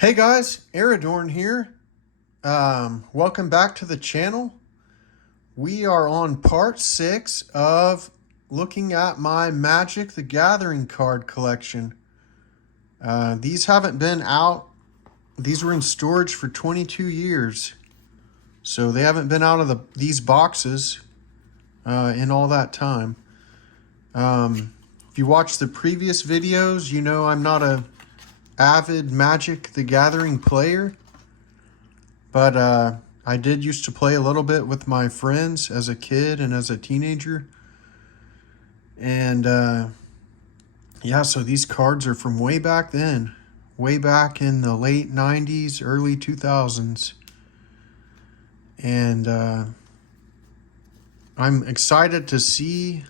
Hey guys, Aerodorn here. Welcome back to the channel. We are on part 6 of looking at my Magic the Gathering card collection. These haven't been out. These were in storage for 22 years. So they haven't been out of these boxes in all that time. If you watched the previous videos, you know I'm not a avid Magic the Gathering player, but I did used to play a little bit with my friends as a kid and as a teenager. And yeah, so these cards are from way back then, way back in the late 90s, early 2000s. And I'm excited to see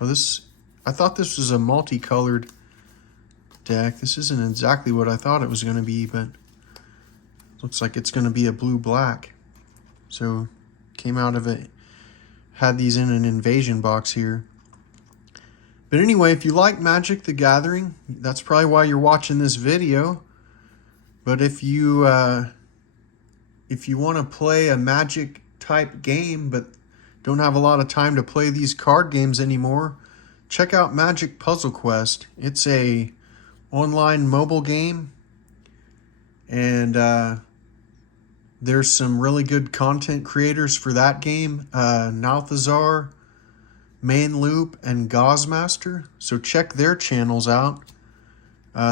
this. I thought this was a multicolored deck. This isn't exactly what I thought it was going to be, but looks like it's going to be a blue-black. So came out of it, had these in an invasion box here. But anyway, if you like Magic the Gathering, that's probably why you're watching this video. But if you want to play a Magic type game but don't have a lot of time to play these card games anymore, check out Magic Puzzle Quest. It's a online mobile game, and there's some really good content creators for that game, Nalthazar, Main Loop, and Gaussmaster. So check their channels out.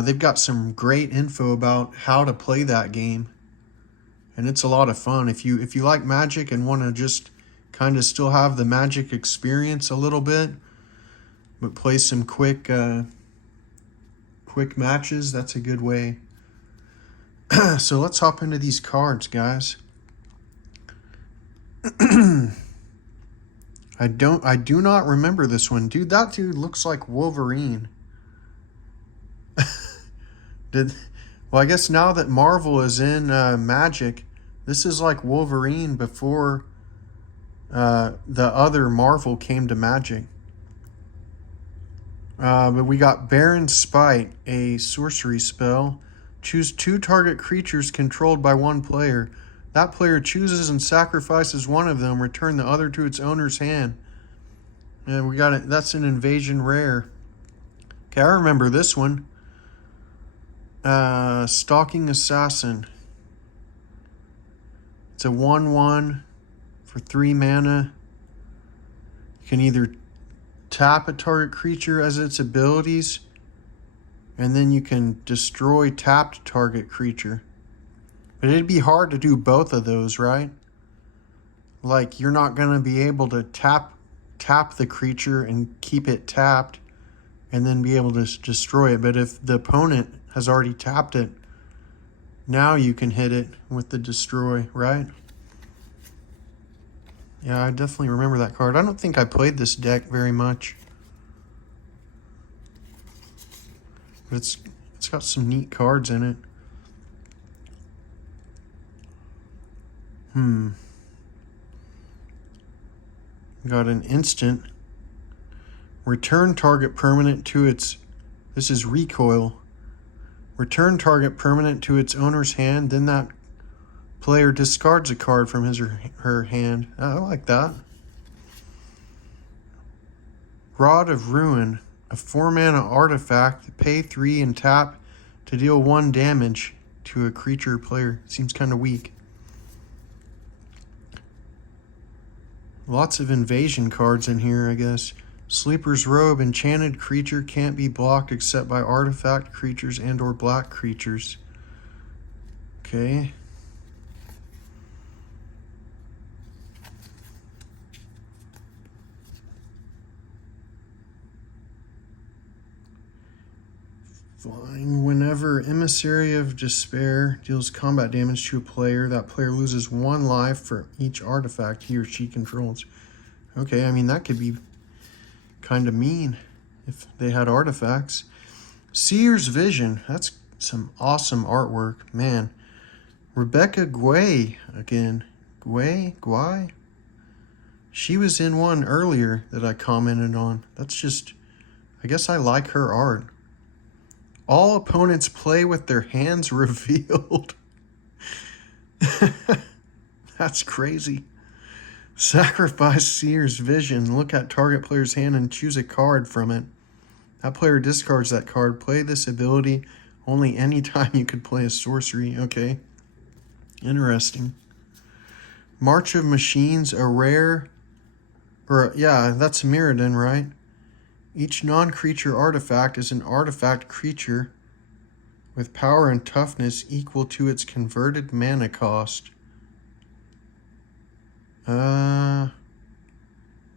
They've got some great info about how to play that game, and it's a lot of fun. If you like Magic and want to just kind of still have the Magic experience a little bit, but play some quick matches, that's a good way. So let's hop into these cards, guys. I do not remember this one. Dude, that dude looks like Wolverine. Well, I guess now that Marvel is in Magic, this is like Wolverine before the other Marvel came to Magic. But we got Baron Spite, a sorcery spell. Choose 2 target creatures controlled by one player. That player chooses and sacrifices one of them. Return the other to its owner's hand. And we got it. That's an invasion rare. Okay, I remember this one. Stalking Assassin. It's a 1/1 for 3 mana. You can either tap a target creature as its abilities, and then you can destroy tapped target creature. But it'd be hard to do both of those, right? Like, you're not going to be able to tap the creature and keep it tapped and then be able to destroy it. But if the opponent has already tapped it, now you can hit it with the destroy, right? Yeah, I definitely remember that card. I don't think I played this deck very much, but it's got some neat cards in it. Got an instant. Return target permanent to its... This is recoil. Return target permanent to its owner's hand, then that player discards a card from his or her hand. I like that. Rod of Ruin, a 4-mana artifact. Pay 3 and tap to deal 1 damage to a creature player. Seems kind of weak. Lots of invasion cards in here, I guess. Sleeper's Robe, enchanted creature can't be blocked except by artifact creatures and or black creatures. Okay. Flying. Whenever Emissary of Despair deals combat damage to a player, that player loses 1 life for each artifact he or she controls. Okay, I mean, that could be kind of mean if they had artifacts. Seer's Vision. That's some awesome artwork, man. Rebecca Guay again. Guay? She was in one earlier that I commented on. That's just, I guess I like her art. All opponents play with their hands revealed. That's crazy. Sacrifice Seer's Vision. Look at target player's hand and choose a card from it. That player discards that card. Play this ability only anytime you could play a sorcery. Okay. Interesting. March of Machines, a rare... yeah, that's Mirrodin, right? Each non-creature artifact is an artifact creature with power and toughness equal to its converted mana cost.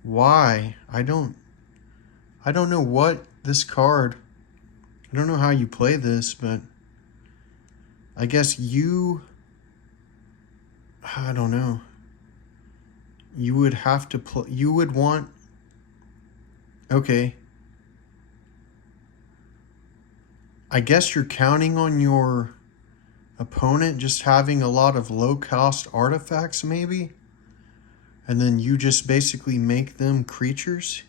Why? I don't know what this card... I don't know how you play this, but I guess I don't know. You would have to play... You would want... Okay. I guess you're counting on your opponent just having a lot of low-cost artifacts, maybe? And then you just basically make them creatures?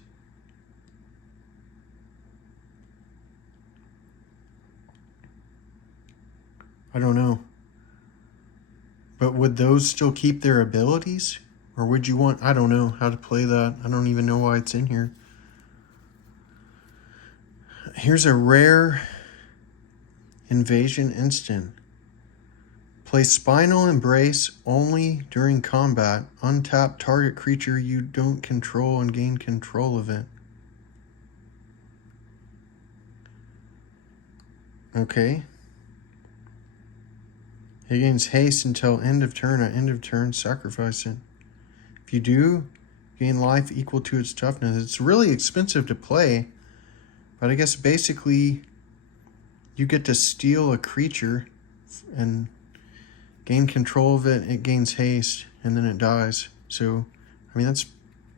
I don't know. But would those still keep their abilities? Or would you want... I don't know how to play that. I don't even know why it's in here. Here's a rare invasion instant. Play Spinal Embrace only during combat. Untap target creature you don't control and gain control of it. Okay. It gains haste until end of turn. At end of turn, sacrifice it. If you do, gain life equal to its toughness. It's really expensive to play, but I guess basically you get to steal a creature and gain control of it. It gains haste, and then it dies. So, I mean, that's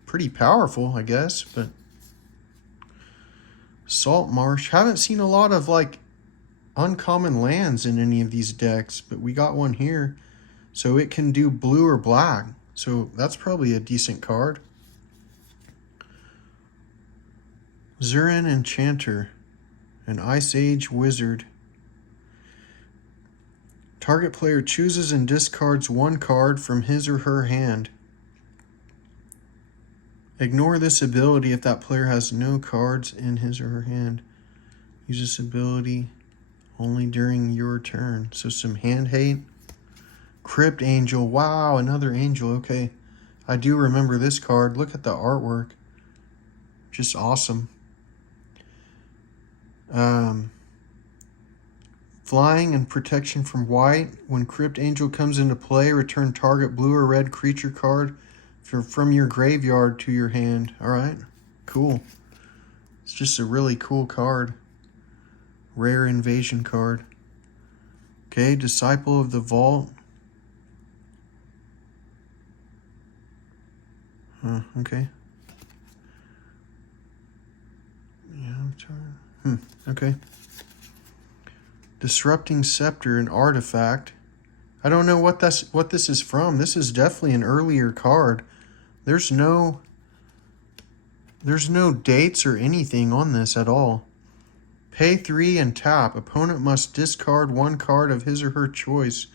pretty powerful, I guess, but... Salt Marsh. Haven't seen a lot of, like, uncommon lands in any of these decks, but we got one here. So it can do blue or black. So that's probably a decent card. Zuran Enchanter, an Ice Age wizard. Target player chooses and discards one card from his or her hand. Ignore this ability if that player has no cards in his or her hand. Use this ability only during your turn. So some hand hate. Crypt Angel. Wow, another angel. Okay. I do remember this card. Look at the artwork. Just awesome. Flying and protection from white. When Crypt Angel comes into play, return target blue or red creature card from your graveyard to your hand. Alright. Cool. It's just a really cool card. Rare invasion card. Okay, Disciple of the Vault. Okay. Yeah, okay. Disrupting Scepter, an artifact. I don't know what this is from. This is definitely an earlier card. There's no dates or anything on this at all. Pay 3 and tap. Opponent must discard one card of his or her choice.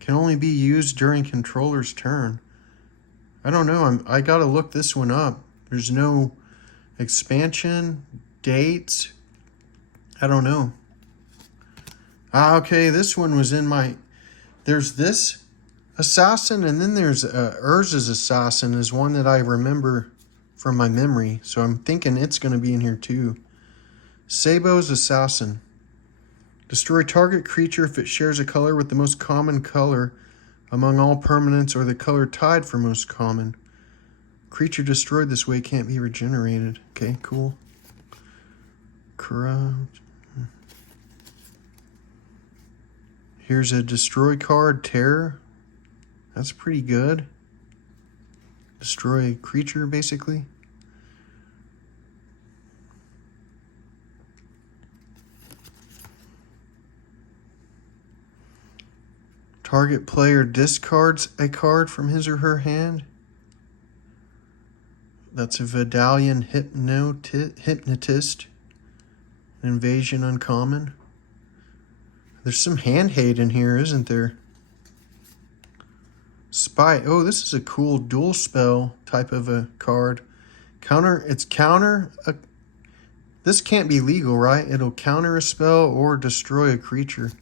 Can only be used during controller's turn. I don't know. I gotta look this one up. There's no expansion, dates. I don't know. Okay, this one was in my... There's this assassin, and then there's Urza's assassin is one that I remember from my memory. So I'm thinking it's going to be in here too. Sabo's assassin. Destroy target creature if it shares a color with the most common color among all permanents or the color tied for most common. Creature destroyed this way can't be regenerated. Okay, cool. Corrupt. Here's a destroy card, Terror. That's pretty good. Destroy a creature, basically. Target player discards a card from his or her hand. That's a Vidalian Hypnotist. Invasion uncommon. There's some hand hate in here, isn't there? Spy. Oh, this is a cool dual spell type of a card. Counter. It's counter. This can't be legal, right? It'll counter a spell or destroy a creature.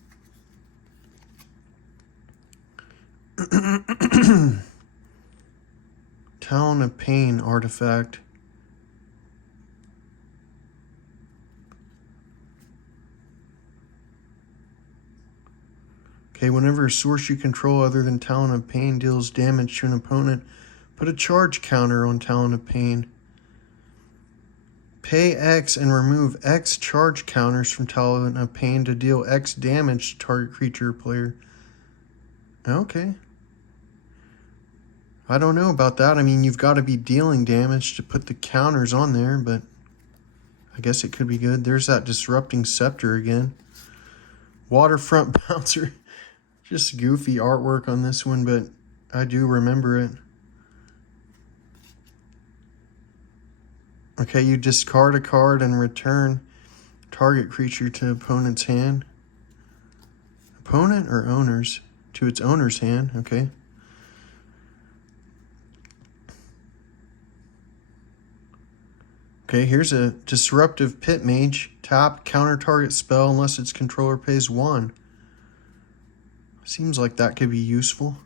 Talon of Pain artifact. Okay, whenever a source you control other than Talon of Pain deals damage to an opponent, put a charge counter on Talon of Pain. Pay X and remove X charge counters from Talon of Pain to deal X damage to target creature or player. Okay. I don't know about that. I mean, you've got to be dealing damage to put the counters on there, but I guess it could be good. There's that Disrupting Scepter again. Waterfront Bouncer. Just goofy artwork on this one, but I do remember it. Okay, you discard a card and return target creature to opponent's hand. Opponent or owner's? To its owner's hand, okay. Okay, here's a Disruptive Pit Mage. Tap, counter target spell unless its controller pays 1. Seems like that could be useful.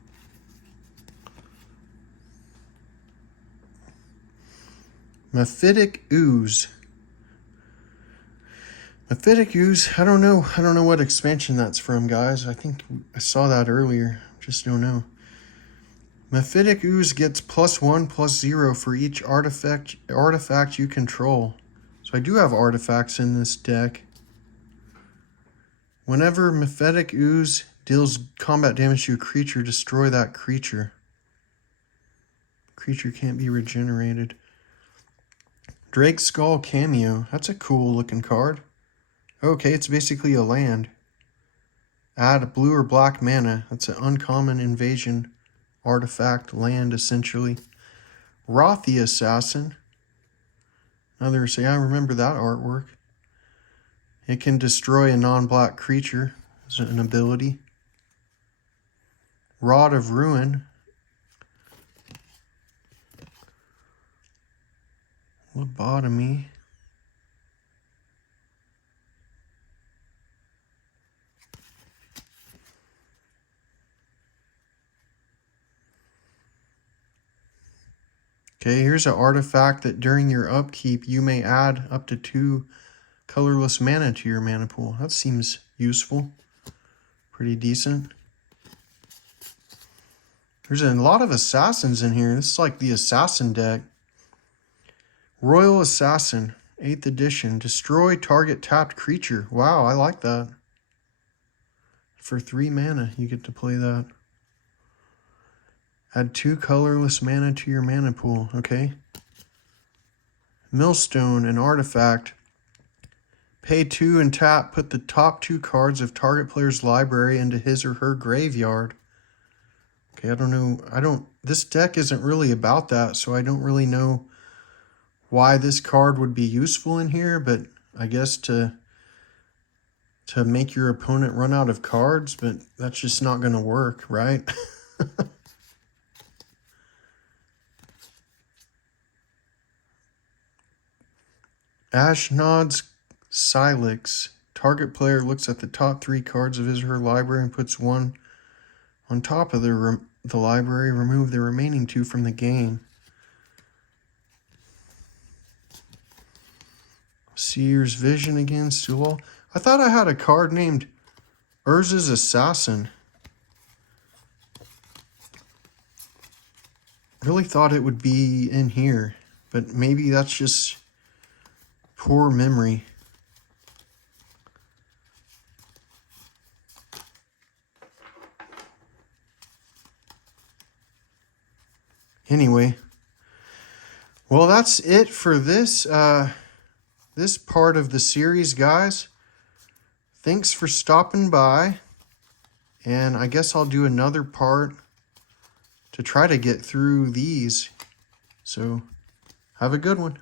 Mephitic Ooze. Mephitic Ooze, I don't know what expansion that's from, guys. I think I saw that earlier. Just don't know. Mephitic Ooze gets +1/+0 for each artifact you control. So I do have artifacts in this deck. Whenever Mephitic Ooze deals combat damage to a creature, destroy that creature. Creature can't be regenerated. Drake Skull Cameo. That's a cool looking card. Okay, it's basically a land. Add a blue or black mana. That's an uncommon invasion artifact land, essentially. Rothy Assassin. Another say, I remember that artwork. It can destroy a non-black creature as an ability. Rod of Ruin. Lobotomy. Okay, here's an artifact that during your upkeep you may add up to 2 colorless mana to your mana pool. That seems useful. Pretty decent. There's a lot of assassins in here. This is like the assassin deck. Royal Assassin, 8th edition. Destroy target tapped creature. Wow, I like that. For 3 mana, you get to play that. Add 2 colorless mana to your mana pool. Okay. Millstone, an artifact. Pay 2 and tap. Put the top 2 cards of target player's library into his or her graveyard. Okay, I don't know. This deck isn't really about that, so I don't really know why this card would be useful in here, but I guess to make your opponent run out of cards, but that's just not going to work, right? Ashnod's Silex. Target player looks at the top 3 cards of his or her library and puts 1 on top of the library. Remove the remaining 2 from the game. Seer's Vision again. Sulal. I thought I had a card named Urza's Assassin. Really thought it would be in here, but maybe that's just poor memory. Anyway, well, that's it for this this part of the series, guys. Thanks for stopping by, and I guess I'll do another part to try to get through these. So, have a good one.